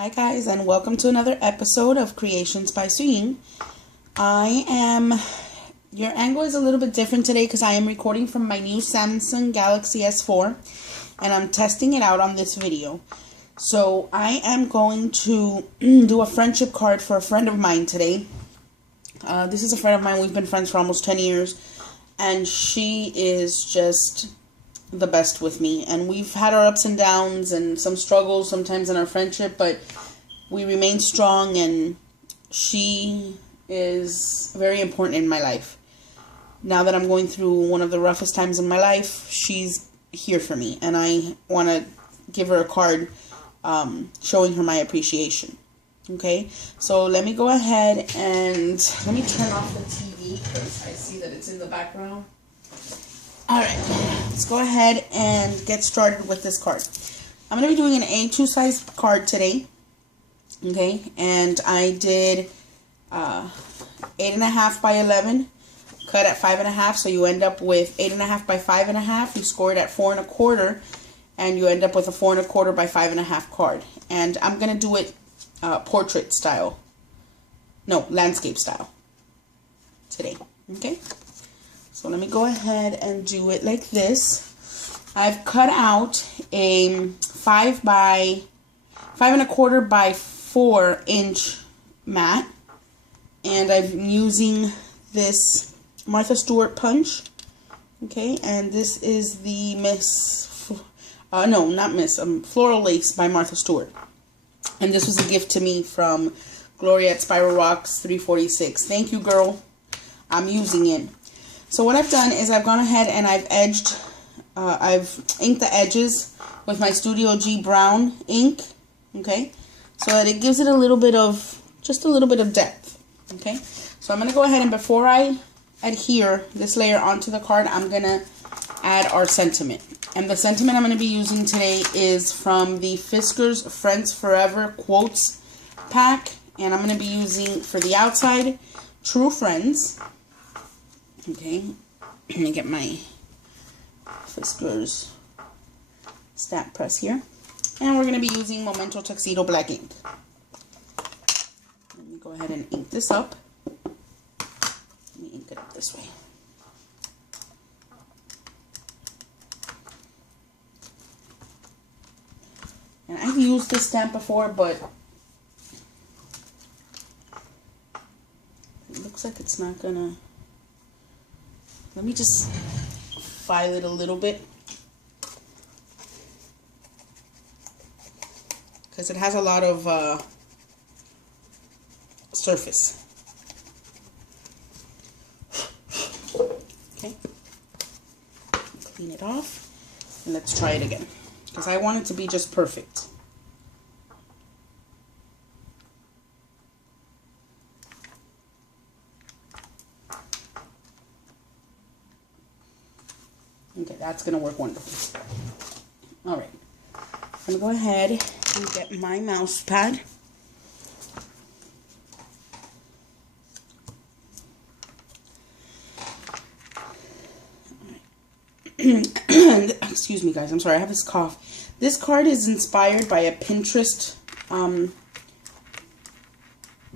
Hi guys, and welcome to another episode of Creations by Suying. Your angle is a little bit different today because I am recording from my new Samsung Galaxy S4 and I'm testing it out on this video. So I am going to do a friendship card for a friend of mine today. This is a friend of mine. We've been friends for almost 10 years and she is just the best with me, and we've had our ups and downs and some struggles sometimes in our friendship, but we remain strong, and she is very important in my life. Now that I'm going through one of the roughest times in my life, she's here for me, and I want to give her a card showing her my appreciation. Okay, so let me go ahead and let me turn off the TV because I see that it's in the background. Alright, let's go ahead and get started with this card. I'm going to be doing an A2 size card today. Okay, and I did 8.5 by 11, cut at 5.5, so you end up with 8.5 by 5.5. You score it at 4.25, and you end up with a 4.25 by 5.5 card. And I'm going to do it portrait style. No, landscape style today. Okay? So let me go ahead and do it like this. I've cut out a 5 by 5.25 by 4 inch mat, and I'm using this Martha Stewart punch. Okay, and this is the Floral Lace by Martha Stewart. And this was a gift to me from Gloria at Spiral Rocks 346. Thank you, girl. I'm using it. So what I've done is I've gone ahead and I've inked the edges with my Studio G brown ink, okay, so that it gives it just a little bit of depth, okay. So I'm going to go ahead and before I adhere this layer onto the card, I'm going to add our sentiment. And the sentiment I'm going to be using today is from the Fiskars Friends Forever Quotes pack, and I'm going to be using for the outside, True Friends. Okay, let me get my Fiskars stamp press here. And we're going to be using Memento Tuxedo Black ink. Let me go ahead and ink this up. Let me ink it up this way. And I've used this stamp before, but it looks like it's not going to... Let me just file it a little bit because it has a lot of surface. Okay, clean it off and let's try it again because I want it to be just perfect. Okay, that's going to work wonderful. Alright, I'm going to go ahead and get my mouse pad. Excuse me guys, I'm sorry, I have this cough. This card is inspired by a Pinterest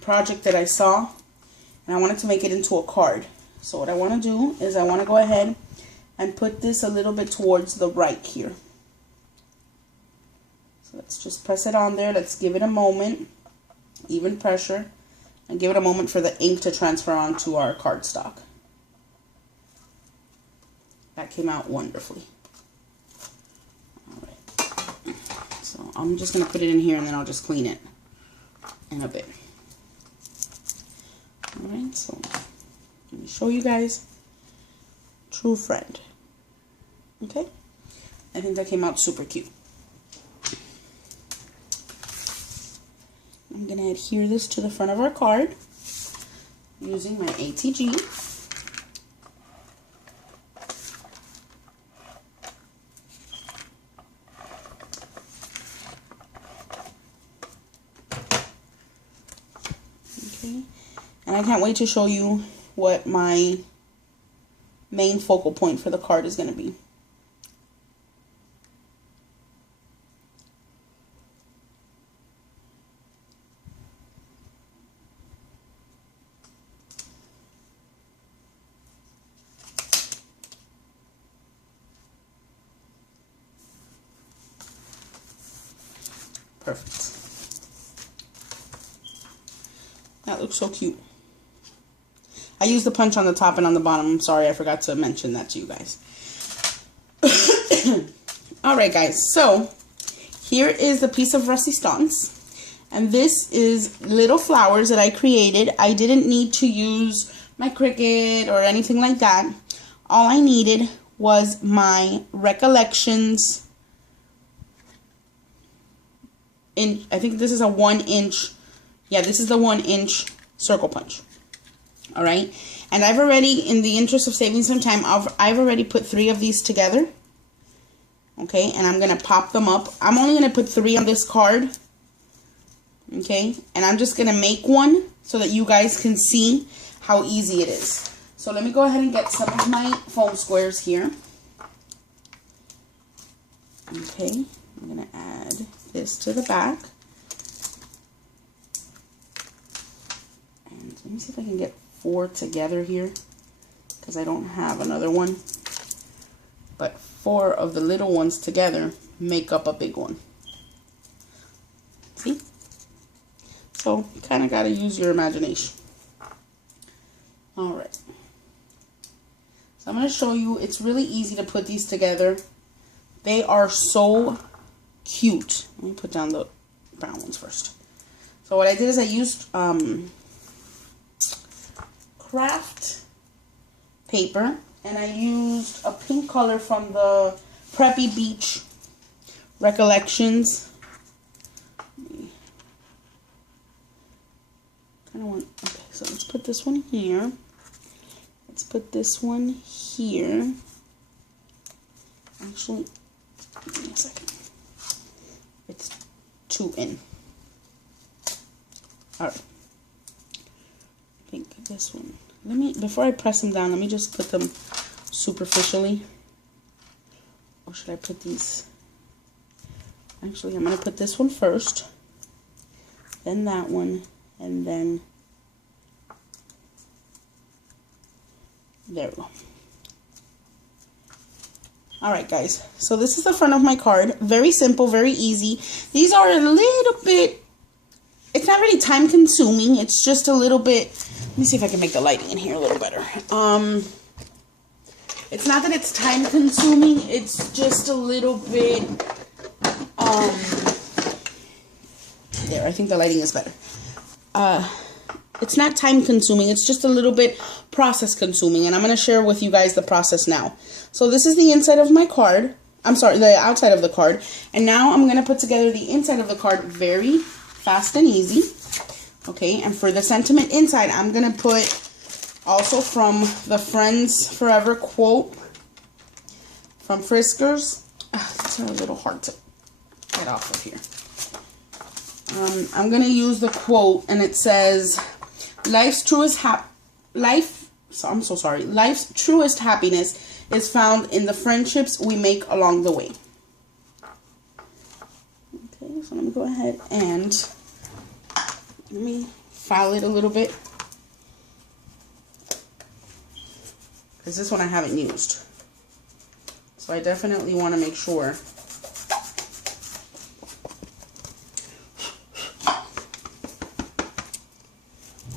project that I saw, and I wanted to make it into a card. So what I want to do is I want to go ahead and put this a little bit towards the right here. So let's just press it on there. Let's give it a moment, even pressure, and give it a moment for the ink to transfer onto our cardstock. That came out wonderfully. Alright, so I'm just going to put it in here and then I'll just clean it in a bit. Alright, so let me show you guys. True Friend. Okay, I think that came out super cute. I'm going to adhere this to the front of our card using my ATG. Okay, and I can't wait to show you what my main focal point for the card is going to be. Perfect. That looks so cute. I used the punch on the top and on the bottom. I'm sorry, I forgot to mention that to you guys. Alright guys, so here is a piece of Resistance. And this is little flowers that I created. I didn't need to use my Cricut or anything like that. All I needed was my Recollections. I think this is a 1-inch. Yeah, this is the 1-inch circle punch. Alright. And I've already, in the interest of saving some time, I've already put 3 of these together. Okay, and I'm going to pop them up. I'm only going to put 3 on this card. Okay, and I'm just going to make one so that you guys can see how easy it is. So let me go ahead and get some of my foam squares here. Okay, I'm going to add this to the back. And let me see if I can get 4 together here, because I don't have another one. But 4 of the little ones together make up a big one. See? So, you kind of got to use your imagination. Alright. So, I'm going to show you. It's really easy to put these together. They are so cute. Let me put down the brown ones first. So, what I did is I used craft paper. And I used a pink color from the Preppy Beach Recollections. Okay, so let's put this one here. Let's put this one here. Actually, give me a second. It's 2 in. Alright. I think this one. Before I press them down, let me just put them superficially. Or should I put these? Actually, I'm going to put this one first. Then that one. And then, there we go. Alright guys, so this is the front of my card. Very simple, very easy. These are a little bit, it's not really time consuming. It's just a little bit. Let me see if I can make the lighting in here a little better. It's not that it's time consuming, it's just a little bit, there, I think the lighting is better. It's not time consuming, it's just a little bit process consuming, and I'm going to share with you guys the process now. So this is the inside of my card, I'm sorry, the outside of the card, and now I'm going to put together the inside of the card very fast and easy. Okay, and for the sentiment inside, I'm going to put also from the Friends Forever quote from Friskers. It's a little hard to get off of here. I'm going to use the quote, and it says, Life's truest happiness is found in the friendships we make along the way. Okay, so let me go ahead and let me file it a little bit, because this one I haven't used. So I definitely want to make sure.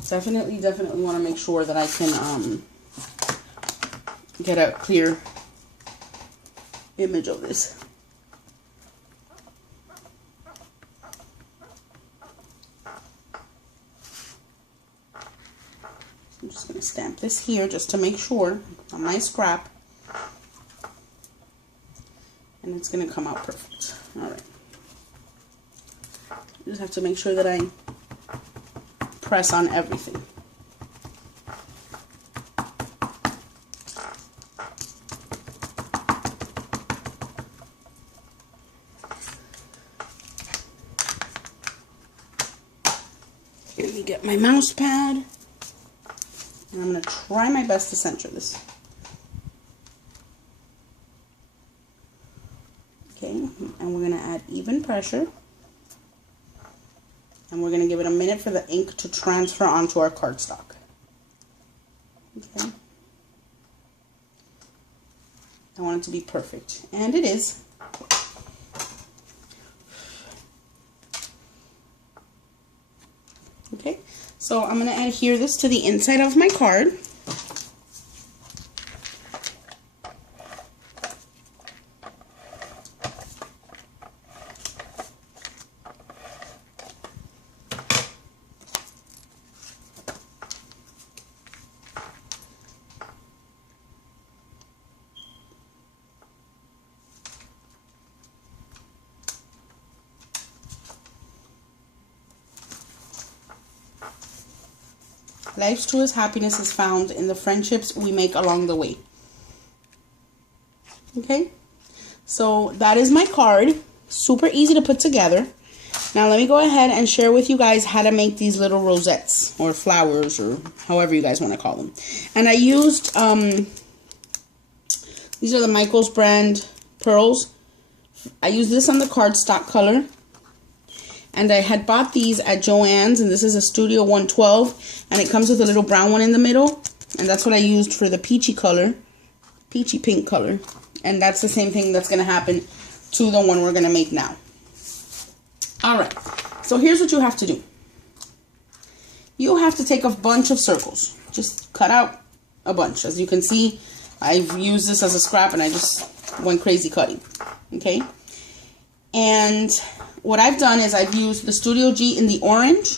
Definitely want to make sure that I can get a clear image of this. I'm just going to stamp this here just to make sure on my scrap. And it's going to come out perfect. Alright. You just have to make sure that I press on everything. Let me get my mouse pad. And I'm going to try my best to center this. Okay, and we're going to add even pressure. And we're going to give it a minute for the ink to transfer onto our cardstock. Okay. I want it to be perfect. And it is. Okay, so I'm going to adhere this to the inside of my card. Life's truest happiness is found in the friendships we make along the way. Okay, so that is my card. Super easy to put together. Now let me go ahead and share with you guys how to make these little rosettes or flowers or however you guys want to call them. And I used, these are the Michaels brand pearls. I used this on the cardstock color. And I had bought these at Joann's, and this is a Studio 112, and it comes with a little brown one in the middle, and that's what I used for the peachy color, peachy pink color, and that's the same thing that's going to happen to the one we're going to make now. Alright, so here's what you have to do. You have to take a bunch of circles. Just cut out a bunch. As you can see, I've used this as a scrap, and I just went crazy cutting. Okay? And what I've done is I've used the Studio G in the orange,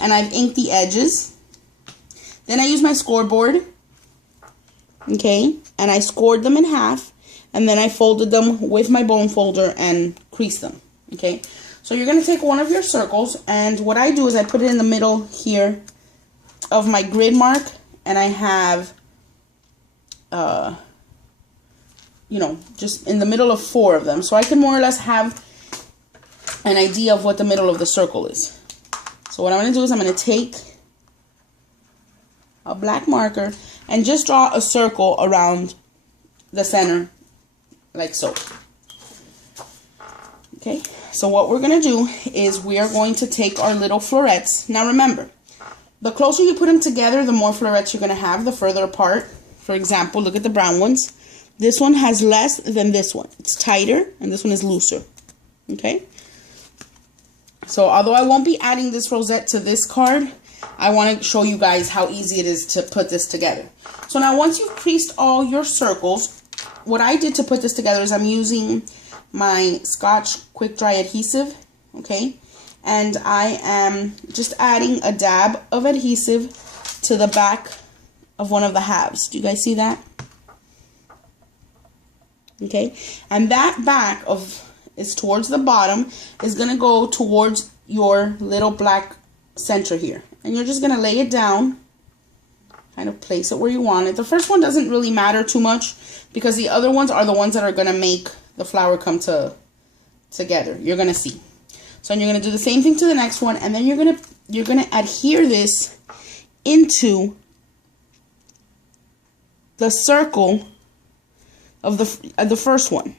and I've inked the edges. Then I used my scoreboard, okay, and I scored them in half, and then I folded them with my bone folder and creased them, okay. So you're going to take one of your circles, and what I do is I put it in the middle here of my grid mark, and I have, you know, just in the middle of 4 of them, so I can more or less have an idea of what the middle of the circle is. So what I'm going to do is I'm going to take a black marker and just draw a circle around the center like so. Okay, so what we're going to do is we are going to take our little florets. Now remember, the closer you put them together, the more florets you're going to have, the further apart. For example, look at the brown ones. This one has less than this one. It's tighter, and this one is looser. Okay? So although I won't be adding this rosette to this card, I want to show you guys how easy it is to put this together. So now once you've creased all your circles, what I did to put this together is I'm using my Scotch Quick Dry adhesive, okay? And I am just adding a dab of adhesive to the back of one of the halves. Do you guys see that? Okay, and that back of is towards the bottom is going to go towards your little black center here. And you're just going to lay it down, kind of place it where you want it. The first one doesn't really matter too much because the other ones are the ones that are going to make the flower come together. You're going to see. So you're going to do the same thing to the next one, and then you're going to adhere this into the circle of the first one.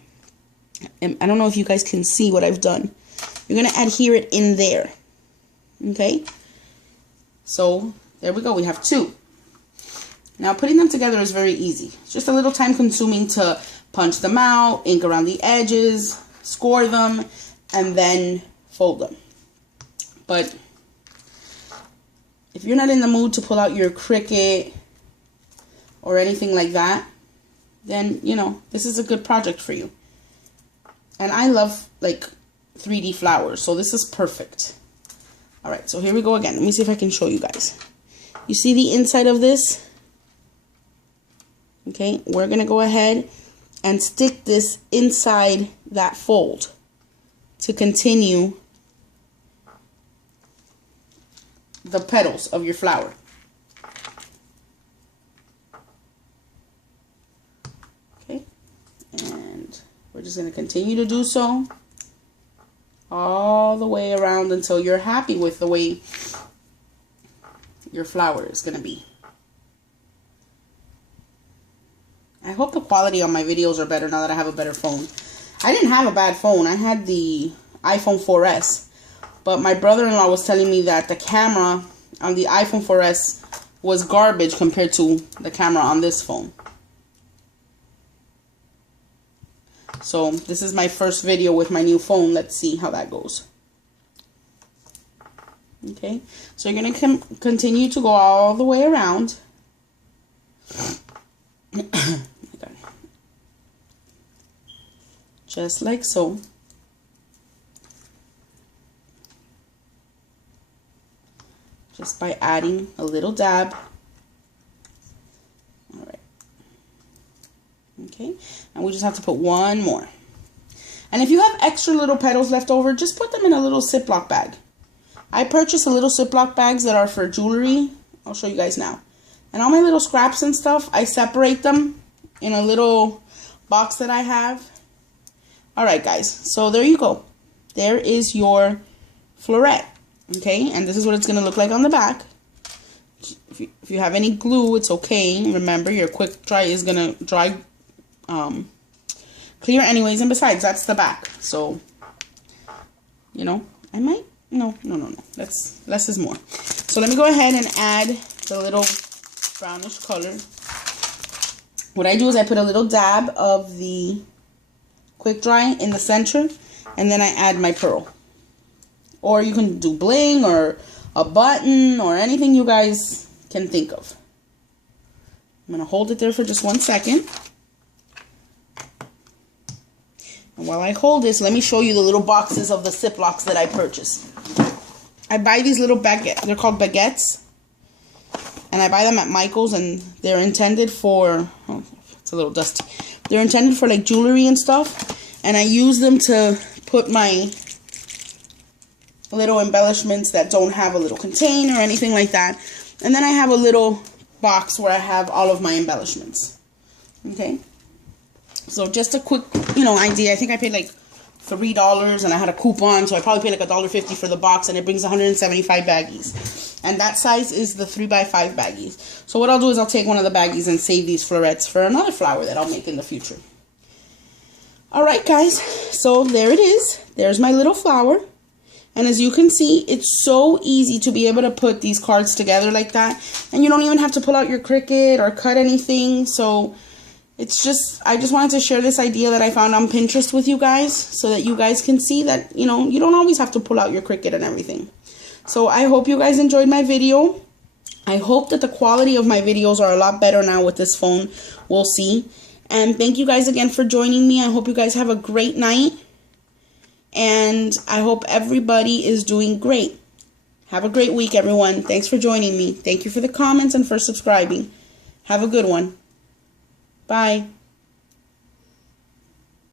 I don't know if you guys can see what I've done. You're going to adhere it in there. Okay? So, there we go. We have 2. Now, putting them together is very easy. It's just a little time consuming to punch them out, ink around the edges, score them, and then fold them. But if you're not in the mood to pull out your Cricut or anything like that, then, you know, this is a good project for you. And I love, like, 3D flowers, so this is perfect. Alright, so here we go again. Let me see if I can show you guys. You see the inside of this? Okay, we're going to go ahead and stick this inside that fold to continue the petals of your flower. Okay, and we're just going to continue to do so all the way around until you're happy with the way your flower is going to be. I hope the quality on my videos are better now that I have a better phone. I didn't have a bad phone. I had the iPhone 4S. But my brother-in-law was telling me that the camera on the iPhone 4S was garbage compared to the camera on this phone. So this is my first video with my new phone. Let's see how that goes. Okay, so you're going to continue to go all the way around. Just like so. Just by adding a little dab. Alright. Okay, and we just have to put one more. And if you have extra little petals left over, just put them in a little Ziploc bag. I purchased a little Ziploc bags that are for jewelry. I'll show you guys now. And all my little scraps and stuff, I separate them in a little box that I have. Alright guys, so there you go. There is your floret. Okay, and this is what it's going to look like on the back. If you have any glue, it's okay. Remember, your quick dry is going to dry clear anyways. And besides, that's the back. So, you know, I might... No. Less is more. So let me go ahead and add the little brownish color. What I do is I put a little dab of the quick dry in the center, and then I add my pearl. Or you can do bling or a button or anything you guys can think of. I'm going to hold it there for just 1 second. And while I hold this, let me show you the little boxes of the Ziplocs that I purchased. I buy these little baguettes. They're called baguettes. And I buy them at Michael's, and they're intended for... Oh, it's a little dusty. They're intended for like jewelry and stuff. And I use them to put my little embellishments that don't have a little container or anything like that. And then I have a little box where I have all of my embellishments. Okay. So just a quick, idea. I think I paid like $3 and I had a coupon, so I probably paid like $1.50 for the box, and it brings 175 baggies. And that size is the 3x5 baggies. So what I'll do is I'll take one of the baggies and save these florets for another flower that I'll make in the future. Alright guys, so there it is. There's my little flower. And as you can see, it's so easy to be able to put these cards together like that. And you don't even have to pull out your Cricut or cut anything. So it's just, I just wanted to share this idea that I found on Pinterest with you guys, so that you guys can see that, you don't always have to pull out your Cricut and everything. So I hope you guys enjoyed my video. I hope that the quality of my videos are a lot better now with this phone. We'll see. And thank you guys again for joining me. I hope you guys have a great night. And I hope everybody is doing great. Have a great week, everyone. Thanks for joining me. Thank you for the comments and for subscribing. Have a good one. Bye.